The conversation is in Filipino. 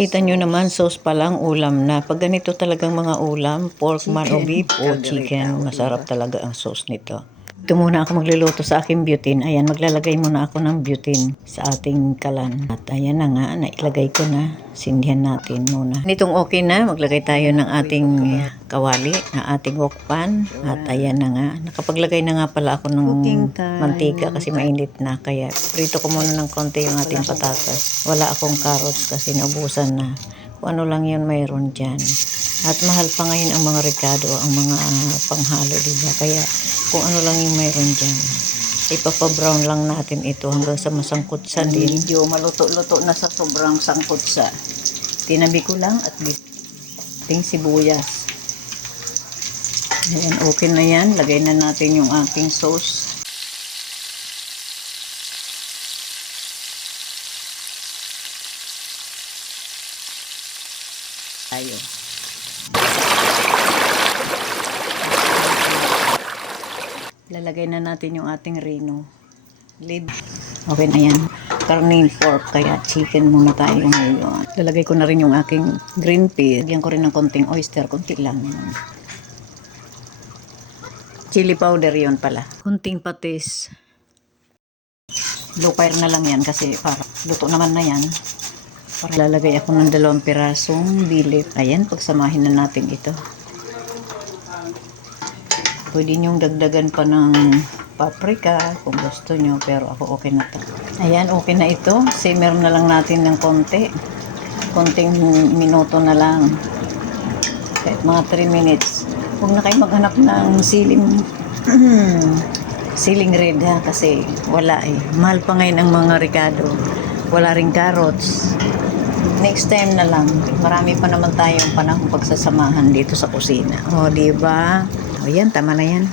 Kita nyo naman, sauce pa lang, ulam na. Pag ganito talagang mga ulam, pork man o beef o chicken, masarap talaga ang sauce nito. Ito muna ako magluluto sa aking butane. Ayan, maglalagay muna ako ng butane sa ating kalan. At ayan na nga, nailagay ko na. Sindihan natin muna. Nitong okay na, maglagay tayo ng ating kawali, na ating wok pan. At ayan na nga, nakapaglagay na nga pala ako ng mantika kasi mainit na. Kaya prito ko muna ng konti yung ating patatas. Wala akong carrots kasi naubusan na. Kung ano lang yun mayroon dyan. At mahal pa ngayon ang mga rekado, ang mga ah, panghalo, diba? Kaya kung ano lang yung mayroon dyan. Ipapa-brown lang natin ito hanggang sa masangkot sa din. Medyo maluto-luto na sa sobrang sangkot sa Tinabi ko lang at ting sibuyas. Ayan, okay na yan. Lagay na natin yung ating sauce. Tayo. Lalagay na natin yung ating rino. Lid. Okay na yan. Karning pork, kaya chicken muna tayo ngayon. Lalagay ko na rin yung aking green pea. Lagyan ko rin ng konting oyster, konti lang. Chili powder yon pala. Kunting patis. Low fire na lang yan kasi para luto naman na yan. Lalagay ako ng dalawang pirasong bilip. Ayan, pagsamahin na natin ito. Pwede niyong dagdagan pa ng paprika kung gusto nyo, pero ako okay na to. Ayan, okay na ito. Simmer na lang natin ng konti. Konting minuto na lang. Kahit mga 3 minutes. Huwag na kayo maghanap ng siling siling red ha, kasi wala eh. Mahal pa ngayon ang mga ricado. Wala ring carrots. Next time na lang. Marami pa naman tayong panahon pagsasamahan dito sa kusina. O, di ba? O, yan, tama na yan.